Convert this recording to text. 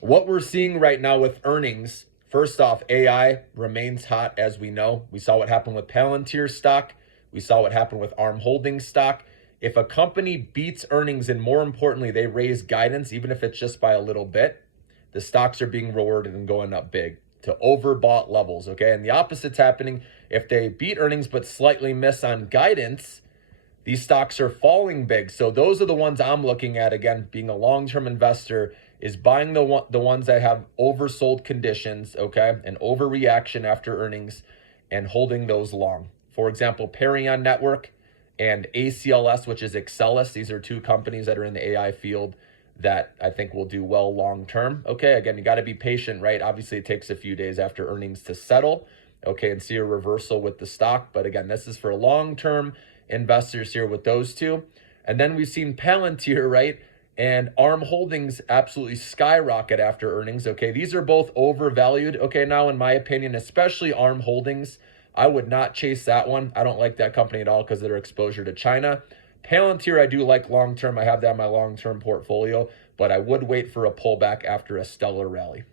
What we're seeing right now with earnings, first off, AI remains hot, as we know. We saw what happened with Palantir stock. We saw what happened with ARM Holdings stock. If a company beats earnings and more importantly, they raise guidance, even if it's just by a little bit, the stocks are being rewarded and going up big to overbought levels. Okay. And the opposite's happening. If they beat earnings but slightly miss on guidance, these stocks are falling big. So those are the ones I'm looking at. Again, being a long-term investor is buying the ones that have oversold conditions, okay, and overreaction after earnings and holding those long. For example, Perion Network and ACLS, which is Excelis. These are two companies that are in the AI field that I think will do well long term. Okay, again, you got to be patient, right? Obviously, it takes a few days after earnings to settle, okay, and see a reversal with the stock. But again, this is for long term investors here with those two. And then we've seen Palantir, right? And ARM Holdings absolutely skyrocket after earnings. Okay, these are both overvalued. Okay, now in my opinion, especially ARM Holdings, I would not chase that one. I don't like that company at all because of their exposure to China. Palantir, I do like long term. I have that in my long term portfolio, but I would wait for a pullback after a stellar rally.